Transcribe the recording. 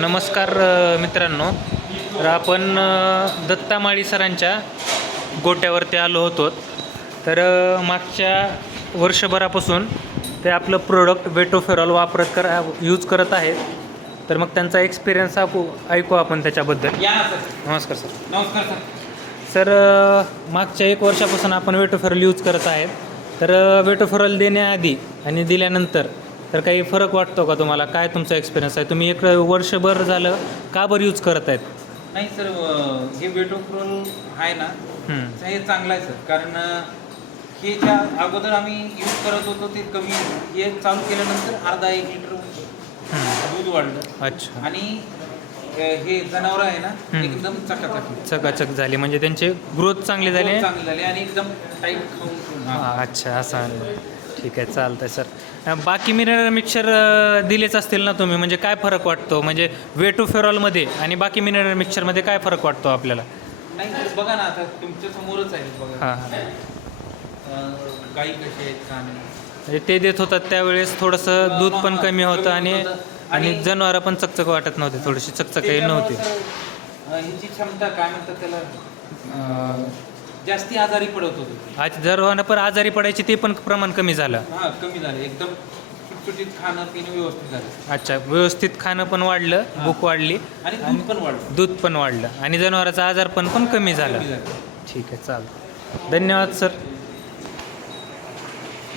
नमस्कार मित्रांनो, तर आपण दत्तामाळी सरांच्या गोट्यावरती आलो होतो. तर मागच्या वर्षभरापासून ते आपलं प्रोडक्ट वेटोफेरॉल यूज करत आहेत. तर मग त्यांचा एक्सपिरियन्स ऐकू आपण त्याच्याबद्दल. नमस्कार सर. नमस्कार सर. सर मागच्या 1 वर्षापासून आपण वेटोफेरॉल यूज करत आहेत. तर वेटोफेरॉल देण्याआधी आणि दिल्यानंतर तर काही फरक वाटतो का तुम्हाला? काय तुमचा एक्सपिरियन्स आहे? तुम्ही 1 वर्षभर झालं का बरं यूज करत आहेत? नाही सर, हे वेटोफेरॉल आहे ना, हे चांगलं आहे सर. कारण हे ज्या अगोदर आम्ही यूज करत होतो ते कमी, हे चालू केल्यानंतर अर्धा 1 लिटर दूध वाढलं. अच्छा. आणि हे जनावर आहे ना, एकदम चकाचक झाली, म्हणजे त्यांचे ग्रोथ चांगली झाली आणि एकदम टाईट खाऊन. अच्छा, असं. ठीक आहे, चालतं आहे सर. बाकी मिनरल मिक्सचर दिलेच असतील ना तुम्ही? म्हणजे काय फरक वाटतो, म्हणजे वेटोफेरॉलमध्ये आणि बाकी मिनरल मिक्सचरमध्ये काय फरक वाटतो आपल्याला? नाही बघा ना, आता तुमच्या समोरच आहे बघा. गाई कशी आहेत का नाही, म्हणजे ते देत होतात त्यावेळेस थोडंसं दूध पण कमी होतं आणि जनावरं पण चकचक वाटत नव्हते, थोडीशी चकचकही नव्हती. ह्याची क्षमता काय म्हणतात त्याला, जास्ती आजारी पडत होते. आज जनावरं पण आजारी पडायची, ते पण प्रमाण कमी झालं. कमी झालं, एकदम सुटसुटीत खाणं पिणं व्यवस्थित झालं. अच्छा, व्यवस्थित खाणं पण वाढलं, भूक वाढली आणि दूध पण वाढलं आणि जनावरांचा आजार पण कमी झाला. ठीक आहे, चालतं. धन्यवाद सर.